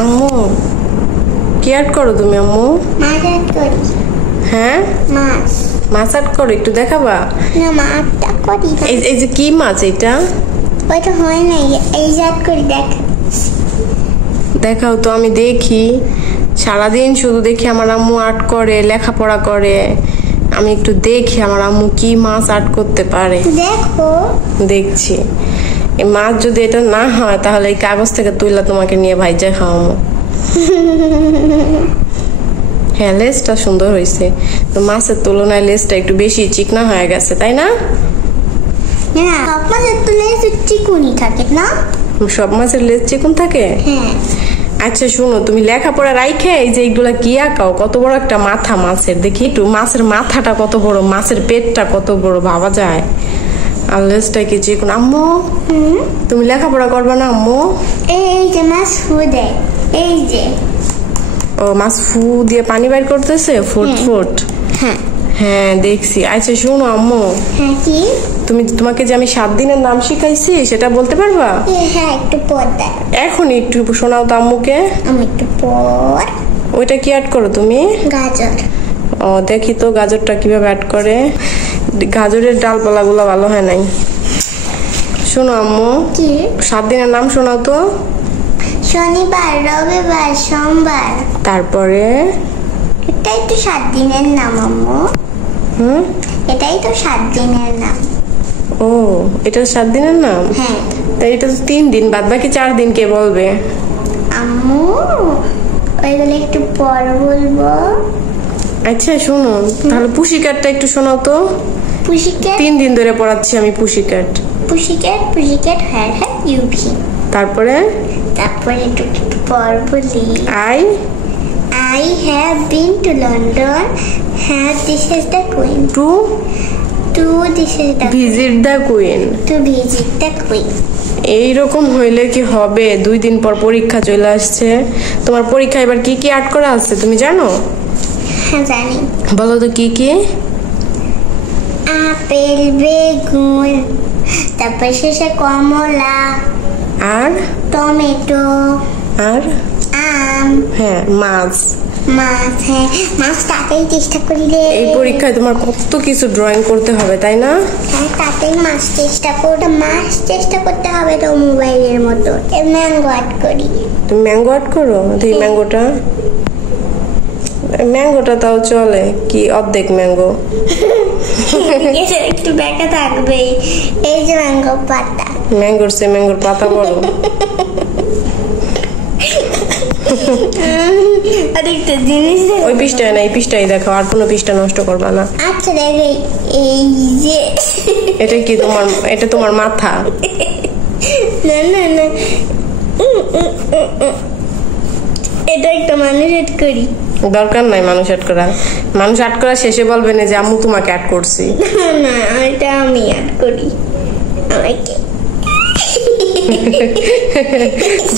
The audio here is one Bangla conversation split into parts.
আম্মু কি আর্ট করো তুমি আম্মু? মাছ আর্ট করি। হ্যাঁ মাছ আর্ট করো, একটু দেখাবা? না মাছটা করি। এই যে কি মাছ এটা? ওইটা হয় না, এই যে আর্ট করি। দেখাও তো, আমি দেখি। সারাদিন শুধু দেখি আমার আম্মু আর্ট করে, লেখাপড়া করে। আমি একটু দেখি আমার আম্মু কি মাছ আর্ট করতে পারে। দেখো দেখছি। এই মাছ যদি এটা না হয় তাহলে এই কাগজ থেকে তুইলা তোমাকে নিয়ে ভাইজা খাওয়াবো। হ্যাঁ লেজটা সুন্দর হয়েছে, তো মাছের তুলনায় লেজটা একটু বেশি চিকনা হয়ে গেছে, তাই না? সব মাছের তো লেজ চিকুনি থাকে না? সব মাছের লেজ চিকুন থাকে? হ্যাঁ। আচ্ছা শুনো, তুমি লেখাপড়া রাইখে এই যে এইগুলা কি আঁকাও, কত বড় একটা মাথা মাছের, দেখি একটু মাছের মাথাটা কত বড়, মাছের পেটটা কত বড় ভাবা যায়। আর লেজটা কি চিকুন। আম্মু তুমি লেখাপড়া করবে না আম্মু? এই যে মাছ ফু দেয়, এই যে। ও মাছ ফু দিয়ে পানি বাইর করতেছে, ফুট ফুট। হ্যাঁ হ্যাঁ দেখছি। আচ্ছা শুনো আম্মু, হ্যাঁ কি? তোমাকে যে আমি 7 দিনের নাম শিখাইছি সেটা বলতে পারবা? হ্যাঁ একটু পর দেখ। এখন একটু শোনাও তো আম্মুকে। আমি একটু পর। ওইটা কি অ্যাড করো তুমি? গাজর। ও দেখি তো গাজরটা কিভাবে অ্যাড করে। গাজরের ডালপালা গুলো ভালো হয় নাই। শোনো আম্মু, কি? 7 দিনের নাম শোনাও তো। শনিবার, রবিবার, সোমবার। তারপরে এটাই তো 7 দিনের নাম আম্মু। এটাই তো 7 দিনের নাম। ও এটা 7 দিনের নাম? হ্যাঁ। তাই এটা তো 3 দিন, বাদ বাকি 4 দিন কে বলবে? আম্মু ওইগুলো একটু পর বলবো। আচ্ছা শোনো তাহলে পুশিক্যাটটা একটু শোনাও তো। পুশিক্যাট? 3 দিন ধরে পড়াচ্ছি আমি পুশিক্যাট। পুশিক্যাট হ্যাঁ ইউভি। তারপরে একটু পর বলি। I have been to London. This is the Queen. This is the visit the Queen. To visit the Queen. এইরকম হইলে কি হবে? 2 দিন পর পরীক্ষা চলে আসছে। তোমার পরীক্ষা এবার কি কি আর্ট করা আছে তুমি জানো? হ্যাঁ জানি। বলো তো কি কি? আপেল, বেগুন, তারপর শেষে কমলা, আর টমেটো, আর আম। হ্যাঁ মাছ। হ্যাঁ মাছ তাতেই চেষ্টা করি রে। এই পরীক্ষায় তোমার কত কিছু ড্রয়িং করতে হবে তাই না? হ্যাঁ তাতেই মাছ চেষ্টা করতে হবে তো মোবাইলের মতো। ম্যাঙ্গো আর্ট করি। তুমি ম্যাঙ্গো আর্ট করো? দেখি ম্যাঙ্গোটা তাও চলে কি, অর্ধেক ম্যাঙ্গো। একটু ব্যাকা থাকবে। এই যে ম্যাঙ্গো পাতা। ম্যাঙ্গোর পাতা বড়। আরেকটা জিনিস ওই পৃষ্ঠায় না, এই পৃষ্ঠায় দেখো, আর কোনো পৃষ্ঠা নষ্ট করবা না। আচ্ছা দেখো এই যে এটা তোমার মাথা। না এটা একটা মানুষ আর্ট করি। দরকার নাই মানুষ আর্ট করা। মানুষ আর্ট করা শেষে বলবে না যে আম্মু তোমাকে আর্ট করছি। না এটা আমি আর্ট করি। আমাকে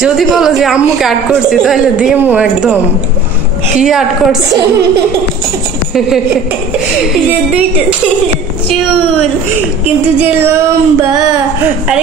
যদি বলো যে আম্মুকে আর্ট করছি তাহলে দেমু একদম। কি আর্ট করছি? যে 2টা চুল কিন্তু যে লম্বা। আরে